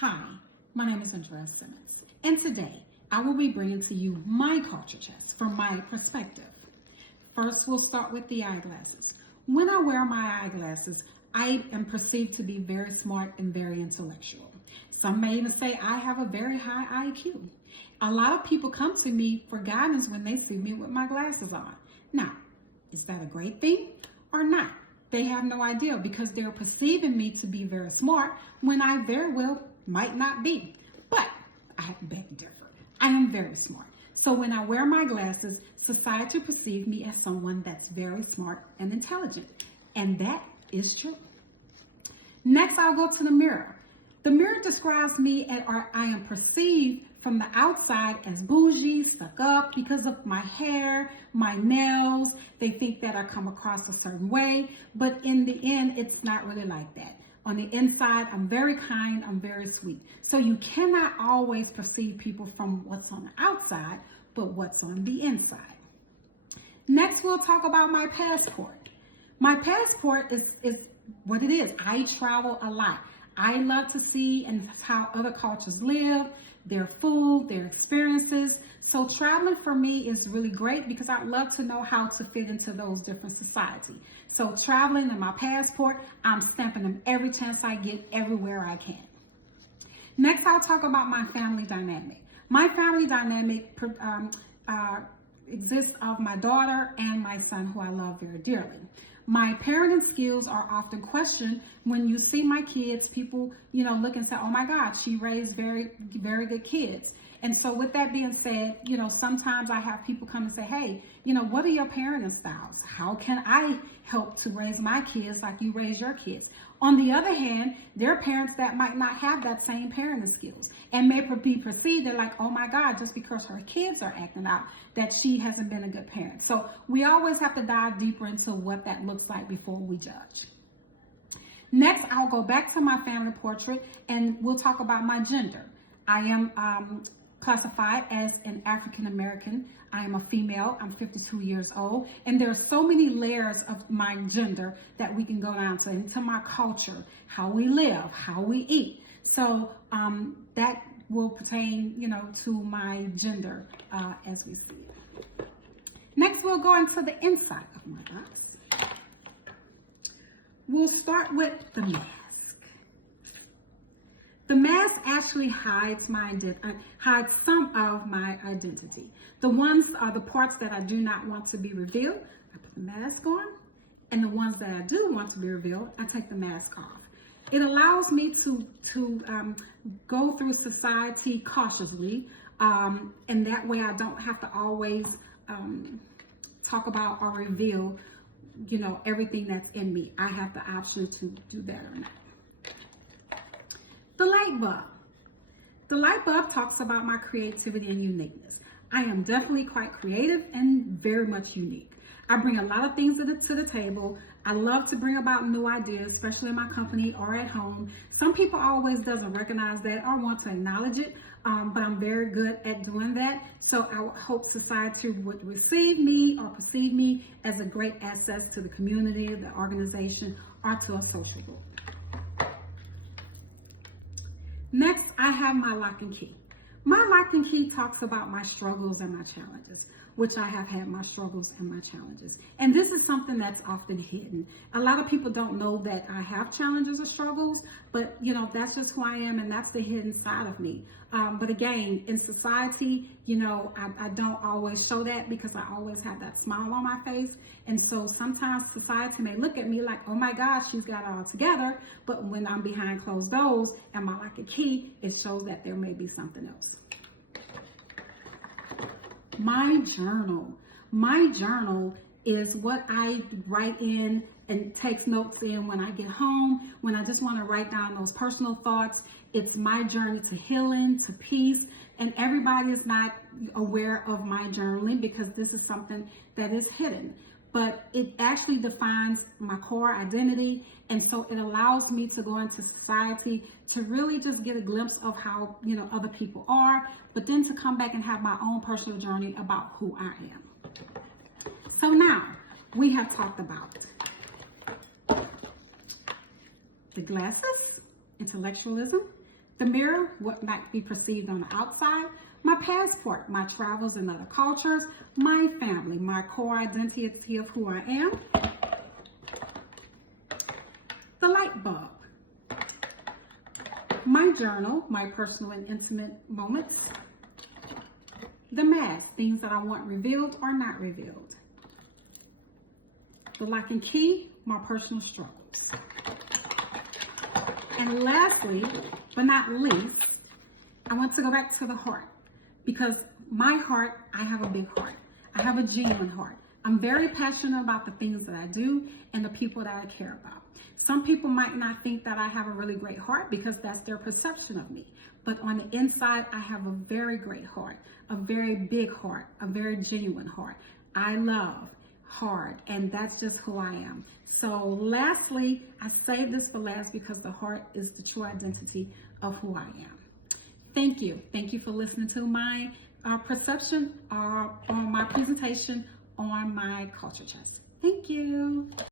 Hi, my name is Andrea Simmons, and today I will be bringing to you my culture checks from my perspective. First, we'll start with the eyeglasses. When I wear my eyeglasses, I am perceived to be very smart and very intellectual. Some may even say I have a very high IQ. A lot of people come to me for guidance when they see me with my glasses on. Now, is that a great thing or not? They have no idea because they're perceiving me to be very smart when I very well might not be. But I beg to differ. I am very smart. So when I wear my glasses, society perceives me as someone that's very smart and intelligent. And that is true. Next, I'll go to the mirror. The mirror describes me, or I am perceived from the outside as bougie, stuck up because of my hair, my nails. They think that I come across a certain way, but in the end, it's not really like that. On the inside, I'm very kind, I'm very sweet. So you cannot always perceive people from what's on the outside, but what's on the inside. Next, we'll talk about my passport. My passport is what it is. I travel a lot. I love to see and how other cultures live, their food, their experiences. So traveling for me is really great because I love to know how to fit into those different societies. So traveling and my passport, I'm stamping them every chance I get, everywhere I can. Next, I'll talk about my family dynamic. My family dynamic exists of my daughter and my son, who I love very dearly. My parenting skills are often questioned when you see my kids. People, look and say, "Oh my God, she raised very, very good kids." And so with that being said, sometimes I have people come and say, "Hey, what are your parenting styles? How can I help to raise my kids like you raise your kids?" On the other hand, there are parents that might not have that same parenting skills and may be perceived, they're like, "Oh my God, just because her kids are acting out, that she hasn't been a good parent." So we always have to dive deeper into what that looks like before we judge. Next, I'll go back to my family portrait and we'll talk about my gender. I am classified as an African American. I am a female. I'm 52 years old. And there are so many layers of my gender that we can go down to, into my culture, how we live, how we eat. So that will pertain, to my gender as we see it. Next, we'll go into the inside of my box. We'll start with the mask. The mask actually hides some of my identity. The ones are the parts that I do not want to be revealed. I put the mask on, and the ones that I do want to be revealed, I take the mask off. It allows me to go through society cautiously, and that way I don't have to always talk about or reveal, everything that's in me. I have the option to do that or not. The light bulb. The light bulb talks about my creativity and uniqueness. I am definitely quite creative and very much unique. I bring a lot of things to the table. I love to bring about new ideas, especially in my company or at home. Some people always doesn't recognize that or want to acknowledge it, but I'm very good at doing that. So I would hope society would receive me or perceive me as a great asset to the community, the organization, or to a social group. Next, I have my lock and key. My lock and key talks about my struggles and my challenges, which I have had my struggles and my challenges. And this is something that's often hidden. A lot of people don't know that I have challenges or struggles, but that's just who I am, and that's the hidden side of me. But again, in society, I don't always show that because I always have that smile on my face. And so sometimes society may look at me like, "Oh my God, she's got it all together." But when I'm behind closed doors and my lock and key, it shows that there may be something else. My journal. My journal is what I write in and takes notes in when I get home, when I just want to write down those personal thoughts. It's my journey to healing, to peace, and everybody is not aware of my journaling because this is something that is hidden. But it actually defines my core identity, and so it allows me to go into society to really just get a glimpse of how other people are, but then to come back and have my own personal journey about who I am. So now we have talked about the glasses, intellectualism, The mirror, what might be perceived on the outside. My passport, my travels in other cultures. My family, my core identity of who I am. The light bulb. My journal, my personal and intimate moments. The mask, things that I want revealed or not revealed. The lock and key, my personal struggles. And lastly, but not least, I want to go back to the heart, because my heart, I have a big heart. I have a genuine heart. I'm very passionate about the things that I do and the people that I care about. Some people might not think that I have a really great heart because that's their perception of me. But on the inside, I have a very great heart, a very big heart, a very genuine heart. I love hard, and that's just who I am. So lastly, I saved this for last because the heart is the true identity of who I am. Thank you. Thank you for listening to my perception on my presentation on my culture chest. Thank you.